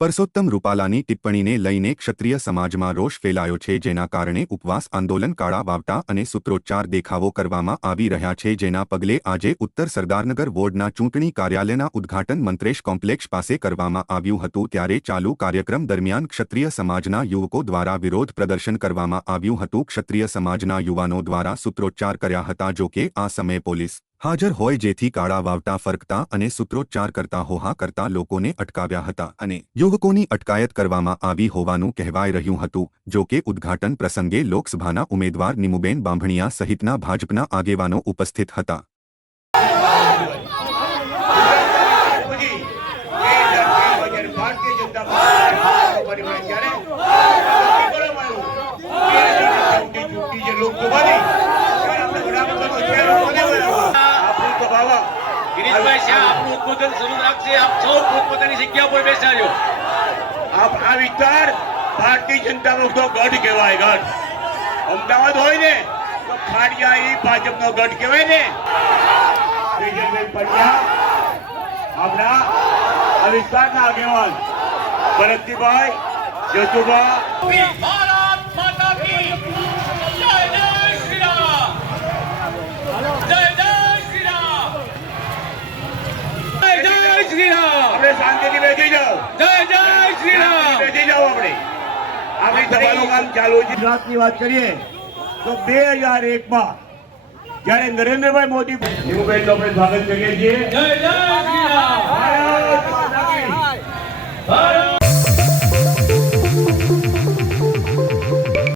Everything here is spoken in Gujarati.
પરસોત્તમ રૂપાલાની ટિપ્પણીને લઈને ક્ષત્રિય સમાજમાં રોષ ફેલાયો છે, જેના કારણે ઉપવાસ આંદોલન, કાળા વાવટા અને સૂત્રોચ્ચાર દેખાવો કરવામાં આવી રહ્યા છે, જેના પગલે આજે ઉત્તર સરદારનગર વોર્ડના ચૂંટણી કાર્યાલયના ઉદ્ઘાટન મંત્રેશ કોમ્પ્લેક્સ પાસે કરવામાં આવ્યું હતું। ત્યારે ચાલુ કાર્યક્રમ દરમિયાન ક્ષત્રિય સમાજના યુવકો દ્વારા વિરોધ પ્રદર્શન કરવામાં આવ્યું હતું। ક્ષત્રિય સમાજના યુવાનો દ્વારા સૂત્રોચ્ચાર કર્યા હતા, જો કે આ સમયે પોલીસ હાજર હોય જેથી કાળા વાવટા ફરકતા અને સૂત્રોચ્ચાર કરતા હોહા કરતા લોકોને અટકાવ્યા હતા અને યુવકોની અટકાયત કરવામાં આવી હોવાનું કહેવાઈ રહ્યું હતું। જો કે ઉદ્ઘાટન પ્રસંગે લોકસભાના ઉમેદવાર નિમુબેન બાંભણિયા સહિતના ભાજપના આગેવાનો ઉપસ્થિત હતા। भारतीय जनता पक्ष गढ़ कहवाय। गढ़ अमदावाद होय ने तो खाड़िया ई भाजपनो गढ़ कहवाय ने। विजयભાઈ પંડ્યા આપણા આ વિસ્તારના આગેવાન ભરતજીભાઈ જસુભા। ભારત માતા કી જય જય શ્રી રામ, જય જય શ્રી રામ, જય જય શ્રી રામ। આપણે શાંતિથી બેસી જાઓ। જય જય શ્રી રામ, બેસી જાઓ। આપણી સભાનું કામ ચાલુ છે। ગુજરાતની વાત કરીએ તો 2001 માં જ્યારે નરેન્દ્રભાઈ મોદી નિમુબેનનું આપણે સ્વાગત કરીએ છીએ। જય જય શ્રી રામ, ભારત માતા કી, ભારત